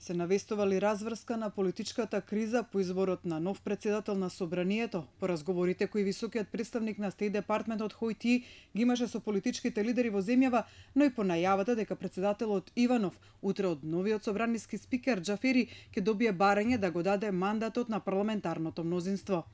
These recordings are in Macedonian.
Се навестували разврска на политичката криза по изборот на нов председател на Собранието, по разговорите кои високиот представник на Стејт Департментот Хојти ги имаше со политичките лидери во земјава, но и по најавата дека председателот Иванов утре од новиот собраниски спикер Џафери ќе добие барање да го даде мандатот на парламентарното мнозинство.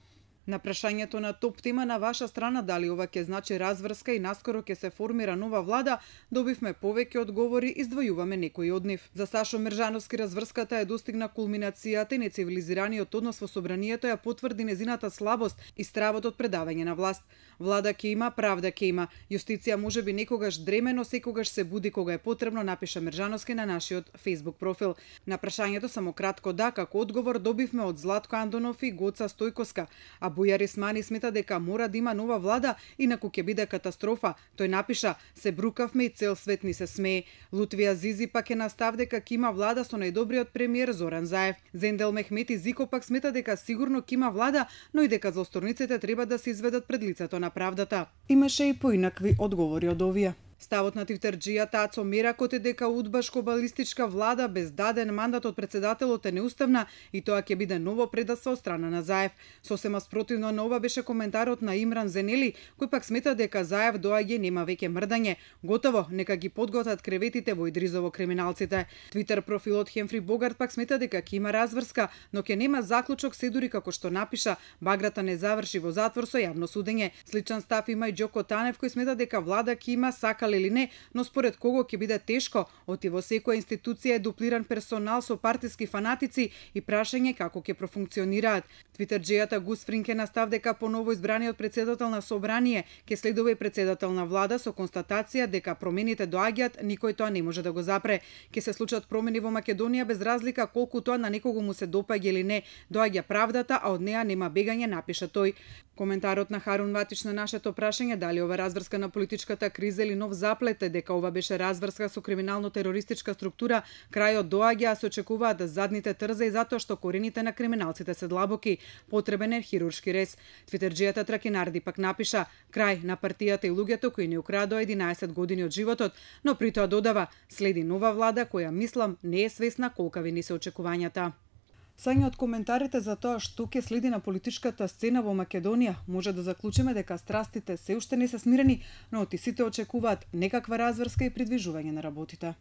На прашањето на топ тема на ваша страна дали ова ќе значи разврска и наскоро ќе се формира нова влада, добивме повеќе одговори и издвојуваме некои од нив. За Сашо Мержановски разврската е достигна кулминацијата и нецивилизираниот однос во собранието ја потврди незината слабост и стравот од предавање на власт. Влада ќе има, правда ќе има. Јустиција можеби некогаш дреме, но секогаш се буди кога е потребно, напиша Мержановски на нашиот Facebook профил. На прашањето само кратко да, како одговор добивме од Златко Андонов и Гоца Стојковска, а Бујар Исмани смета дека мора да има нова влада, инаку ќе биде катастрофа. Тој напиша: "Се брукавме и цел свет ни се смее." Лутвија Зизи пак е настав дека ќе има влада со најдобриот премиер Зоран Заев. Зендел Мехмети Зико пак смета дека сигурно ќе има влада, но и дека злосторниците треба да се изведат пред лицето на правдата. Имаше и поинакви одговори од овие. Ставот на твитерџијата Ацо Меракот е дека удбашко-балистичка влада без даден мандат од председателот е неуставна и тоа ќе биде ново предавство од страна на Заев. Сосема спротивно на ова беше коментарот на Имран Зенели, кој пак смета дека Заев доаѓа нема веќе мрдање. Готово, нека ги подготат креветите во Идризово криминалците. Твитер профилот Хемфри Богарт пак смета дека ќе има разврска, но ќе нема заклучок се дури како што напиша, баграта не заврши во затвор со јавно судење. Сличен став има и Џоко Танев кој смета дека влада ќе има, сакале или не, но според кого ќе биде тешко, оти во секоја институција е дуплиран персонал со партиски фанатици и прашање како ќе профункционираат. Твитерџијата Гус Фринке настав дека по ново избраниот председател на Собрание ќе следува и председател на влада со констатација дека промените доаѓаат, никој тоа не може да го запре. Ќе се случат промени во Македонија без разлика колку тоа на некого му се допаѓа или не. Доаѓа правдата, а од неа нема бегање, напиша тој. Коментарот на Харун Ватич на нашето прашање дали ова разврска на политичката криза или нов заплет е дека ова беше разврска со криминално-терористичка структура, крајот доаѓа, а се очекуваат задните трза и затоа што корените на криминалците се длабоки. Потребен е хируршки рез. Твитерџијата Тракинарди пак напиша: "Крај на партијата и луѓето кои не украдоа 11 години од животот", но при тоа додава: "Следи нова влада која мислам не е свесна колкави ни се очекувањата." Сања од коментарите за тоа што ќе следи на политичката сцена во Македонија, може да заклучиме дека страстите се уште не се смирени, но оти сите очекуваат некаква разврска и придвижување на работите.